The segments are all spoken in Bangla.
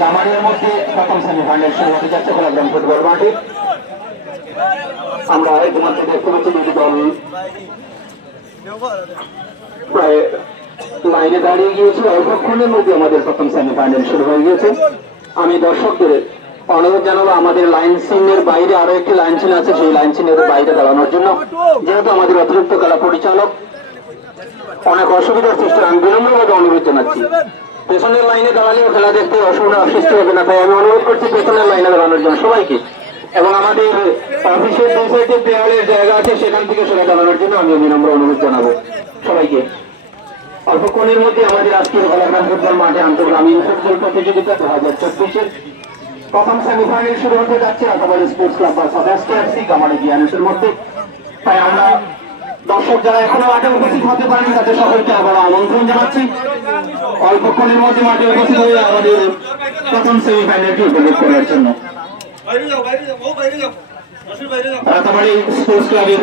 গামারিয়ার মধ্যে প্রথম সেমিফাইনাল শুরু হতে যাচ্ছে খোলাগ্রাম ফুটবল মাঠে। আমরা ইতিমধ্যে দেখতে পাচ্ছি দুটি দল প্রায় লাইনে দাঁড়িয়ে গিয়েছে। অল্পক্ষণের মধ্যে আমাদের প্রথম সেমিফাইনাল শুরু হয়ে গিয়েছে। আমি দর্শকদের অনুরোধ জানাব, আমাদের লাইন সিনের বাইরে আরও একটি লাইন সিন আছে, সেই লাইন সিনের বাইরে দাঁড়ানোর জন্য। যেহেতু আমাদের অতিরিক্ত খেলা পরিচালক, অনেক অসুবিধার সৃষ্টি আমি বিনম্রভাবে অনুরোধ জানাচ্ছি। পেছনের লাইনে দাঁড়ালেও খেলা দেখতে অসুবিধা সৃষ্টি হবে না। তাই আমি অনুরোধ করছি পেছনের লাইনে দাঁড়ানোর জন্য সবাইকে। এবং আমাদের অফিসের দুই সাইডে দেওয়ালের জায়গা আছে, সেখান থেকে সরে দাঁড়ানোর জন্য আমি বিনম্র অনুরোধ জানাব সবাইকে। অল্পক্ষণের মধ্যে আমাদের আজকের গলাগ্রাম ফুটবল মাঠে আন্তর্গ্রামীণ ফুটবল প্রতিযোগিতা দু হাজার চব্বিশের প্রথম সেমিফাইনাল শুরু হতে যাচ্ছে রাতাবাড়ি স্পোর্টস ক্লাব বা সদস্য এফসি কামারি মধ্যে। তাই আমরা দর্শক যারা এখনও মাঠে উপস্থিত হতে পারেনি, তাদের সকলকে আবার আমন্ত্রণ জানাচ্ছি। অল্পক্ষণের মধ্যে মাঠে উপস্থিত হয়ে আমাদের প্রথম সেমিফাইনালটি উপভোগ করার জন্য। রাতাবাড়ি স্পোর্টস ক্লাবের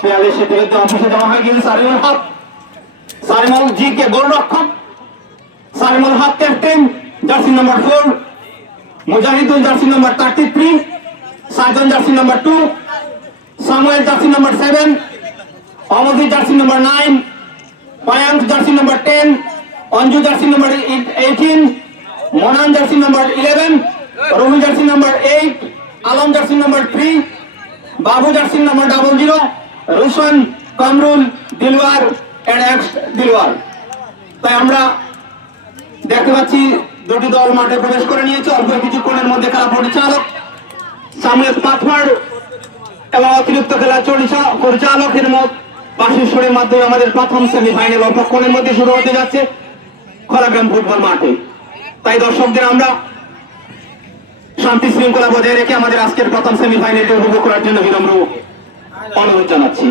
পেয়ালে সেটি অফিসে জমা হয়ে গিয়েছে সারিমুল হক। সারিমুল জি কে গোলরক্ষক। Sarimul Haque captain jersey number four Mujahidul jersey number thirty three Saidan jersey number two Samuel jersey number seven Amdi jersey number nine Payank jersey number ten, Anju jersey number eighteen, Manan jersey number eleven, Ravi jersey number eight, Alam jersey number three, Babu jersey number double zero, Roshan, Kamrul, Dilwar and ex Dilwar. তাই আমরা দেখতে পাচ্ছি দুটি দল মাঠে প্রবেশ করে নিয়েছে। অল্প কিছুক্ষণের মধ্যে খেলা পরিচালক সামনে পাথর এবং অতিরিক্ত খেলা চরিচা- পরিচালকের মত বাসেশ্বরের মাধ্যমে আমাদের প্রথম সেমিফাইনাল অল্পক্ষণের মধ্যে শুরু হতে যাচ্ছে খরাগ্রাম ফুটবল মাঠে। তাই দর্শকদের, আমরা শান্তি শৃঙ্খলা বজায় রেখে আমাদের আজকের প্রথম সেমিফাইনালটি উপভোগ করার জন্য বিনম্র অনুরোধ জানাচ্ছি।